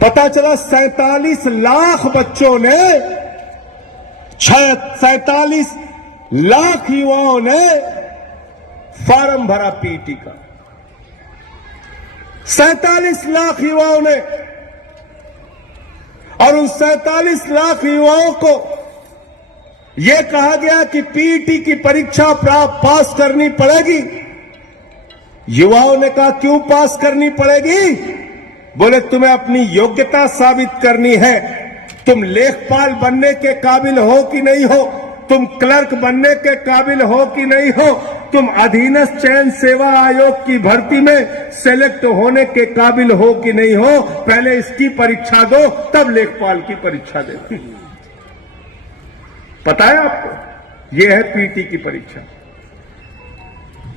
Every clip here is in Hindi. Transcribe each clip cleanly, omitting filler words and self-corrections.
पता चला 47 लाख बच्चों ने 47 लाख युवाओं ने फॉर्म भरा पीटी का। 47 लाख युवाओं ने, और उन 47 लाख युवाओं को यह कहा गया कि पीटी की परीक्षा पास करनी पड़ेगी। युवाओं ने कहा क्यों पास करनी पड़ेगी? बोले तुम्हें अपनी योग्यता साबित करनी है। तुम लेखपाल बनने के काबिल हो कि नहीं हो, तुम क्लर्क बनने के काबिल हो कि नहीं हो, तुम अधीनस्थ चयन सेवा आयोग की भर्ती में सेलेक्ट होने के काबिल हो कि नहीं हो, पहले इसकी परीक्षा दो तब लेखपाल की परीक्षा देना। पता है आपको, यह है पीटी की परीक्षा।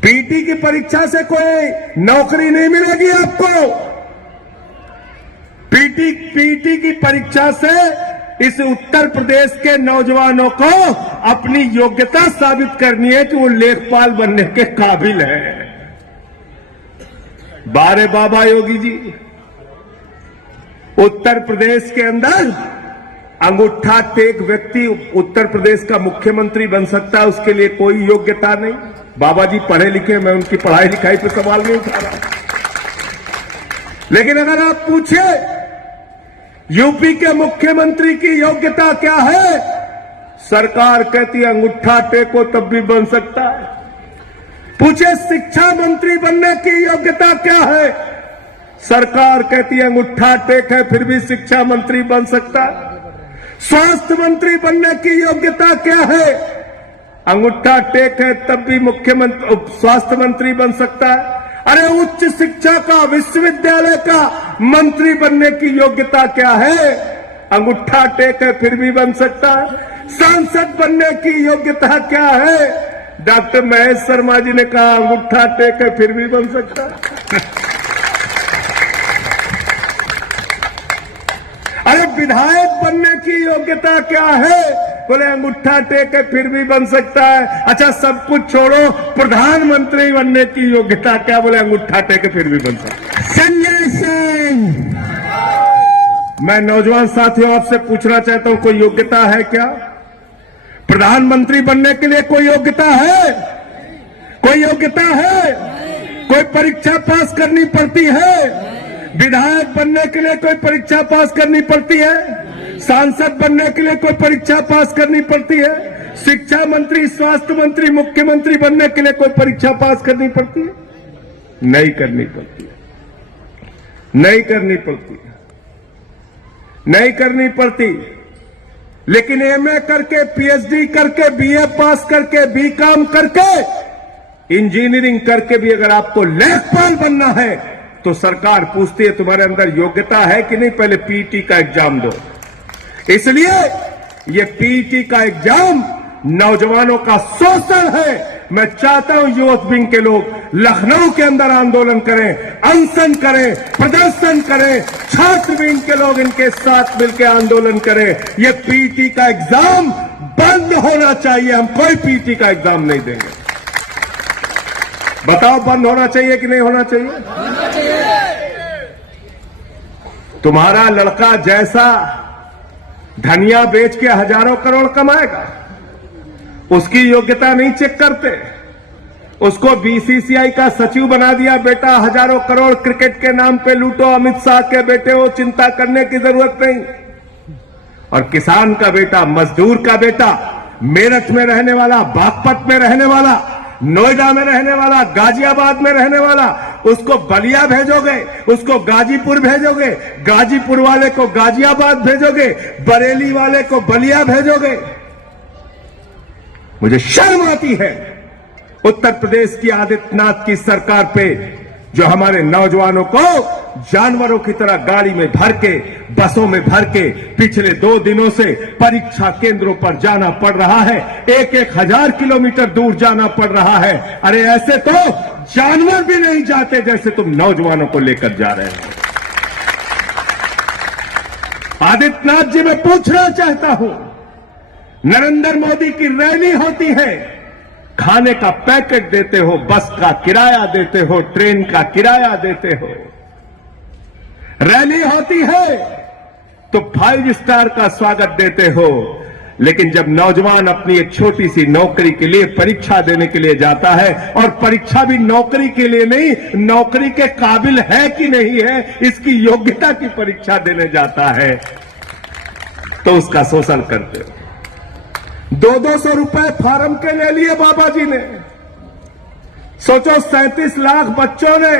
पीटी की परीक्षा से कोई नौकरी नहीं मिलेगी आपको। पीटी की परीक्षा से इस उत्तर प्रदेश के नौजवानों को अपनी योग्यता साबित करनी है कि वो लेखपाल बनने के काबिल है। बारे बाबा योगी जी, उत्तर प्रदेश के अंदर अंगूठा टेक व्यक्ति उत्तर प्रदेश का मुख्यमंत्री बन सकता है, उसके लिए कोई योग्यता नहीं। बाबा जी पढ़े लिखे, मैं उनकी पढ़ाई लिखाई पे सवाल नहीं उठा रहा, लेकिन अगर आप पूछे यूपी के मुख्यमंत्री की योग्यता क्या है, सरकार कहती है अंगूठा टेको तब भी बन सकता है। पूछे शिक्षा मंत्री बनने की योग्यता क्या है, सरकार कहती है अंगूठा टेक है फिर भी शिक्षा मंत्री बन सकता है। स्वास्थ्य मंत्री बनने की योग्यता क्या है, अंगूठा टेक है तब भी मुख्यमंत्री स्वास्थ्य मंत्री बन सकता है। अरे उच्च शिक्षा का, विश्वविद्यालय का मंत्री बनने की योग्यता क्या है, अंगूठा टेक है फिर भी बन सकता है। सांसद बनने की योग्यता क्या है, डॉक्टर महेश शर्मा जी ने कहा अंगूठा टेक है फिर भी बन सकता है। अरे विधायक बनने की योग्यता क्या है, बोले अंगूठा टेक है फिर भी बन सकता है। अच्छा सब कुछ छोड़ो, प्रधानमंत्री बनने की योग्यता क्या, बोले अंगूठा टेक है फिर भी बन सकता है। संजय सिंह, मैं नौजवान साथियों आपसे पूछना चाहता हूं, कोई योग्यता है क्या? प्रधानमंत्री बनने के लिए कोई योग्यता है? कोई योग्यता है? कोई परीक्षा पास करनी पड़ती है? विधायक बनने के लिए कोई परीक्षा पास करनी पड़ती है? सांसद बनने के लिए कोई परीक्षा पास करनी पड़ती है? शिक्षा मंत्री, स्वास्थ्य मंत्री, मुख्यमंत्री बनने के लिए कोई परीक्षा पास करनी पड़ती है? नहीं करनी पड़ती है, नहीं करनी पड़ती है, नहीं करनी पड़ती। लेकिन एमए करके, पीएचडी करके, बीए पास करके, बीकॉम करके, इंजीनियरिंग करके भी अगर आपको लेखपाल बनना है तो सरकार पूछती है तुम्हारे अंदर योग्यता है कि नहीं, पहले पीटी का एग्जाम दो। इसलिए ये पीटी का एग्जाम नौजवानों का शोषण है। मैं चाहता हूं यूथ विंग के लोग लखनऊ के अंदर आंदोलन करें, अनशन करें, प्रदर्शन करें, छात्र विंग के लोग इनके साथ मिलकर आंदोलन करें। ये पीटी का एग्जाम बंद होना चाहिए। हम कोई पीटी का एग्जाम नहीं देंगे। बताओ बंद होना चाहिए कि नहीं होना चाहिए? होना चाहिए। तुम्हारा लड़का जैसा धनिया बेच के हजारों करोड़ कमाएगा, उसकी योग्यता नहीं चेक करते। उसको बीसीसीआई का सचिव बना दिया, बेटा हजारों करोड़ क्रिकेट के नाम पे लूटो, अमित शाह के बेटे हो, चिंता करने की जरूरत नहीं। और किसान का बेटा, मजदूर का बेटा, मेरठ में रहने वाला, बागपत में रहने वाला, नोएडा में रहने वाला, गाजियाबाद में रहने वाला, उसको बलिया भेजोगे, उसको गाजीपुर भेजोगे, गाजीपुर वाले को गाजियाबाद भेजोगे, बरेली वाले को बलिया भेजोगे। मुझे शर्म आती है उत्तर प्रदेश की आदित्यनाथ की सरकार पे, जो हमारे नौजवानों को जानवरों की तरह गाड़ी में भर के, बसों में भर के पिछले 2 दिनों से परीक्षा केंद्रों पर जाना पड़ रहा है। 1-1 हजार किलोमीटर दूर जाना पड़ रहा है। अरे ऐसे तो जानवर भी नहीं जाते जैसे तुम नौजवानों को लेकर जा रहे हो। आदित्यनाथ जी, मैं पूछना चाहता हूं, नरेंद्र मोदी की रैली होती है, खाने का पैकेट देते हो, बस का किराया देते हो, ट्रेन का किराया देते हो। रैली होती है तो 5 स्टार का स्वागत देते हो, लेकिन जब नौजवान अपनी एक छोटी सी नौकरी के लिए परीक्षा देने के लिए जाता है, और परीक्षा भी नौकरी के लिए नहीं, नौकरी के काबिल है कि नहीं है इसकी योग्यता की परीक्षा देने जाता है, तो उसका शोषण करते हो। 200 रुपए फॉर्म के ले लिए बाबा जी ने। सोचो 37 लाख बच्चों ने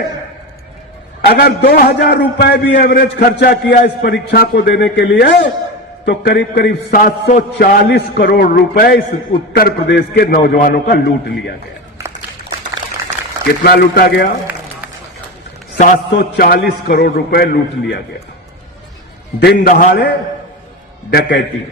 अगर 2000 रुपए भी एवरेज खर्चा किया इस परीक्षा को देने के लिए, तो करीब करीब 740 करोड़ रुपए इस उत्तर प्रदेश के नौजवानों का लूट लिया गया। कितना लूटा गया? 740 करोड़ रुपए लूट लिया गया। दिन दहाड़े डकैती।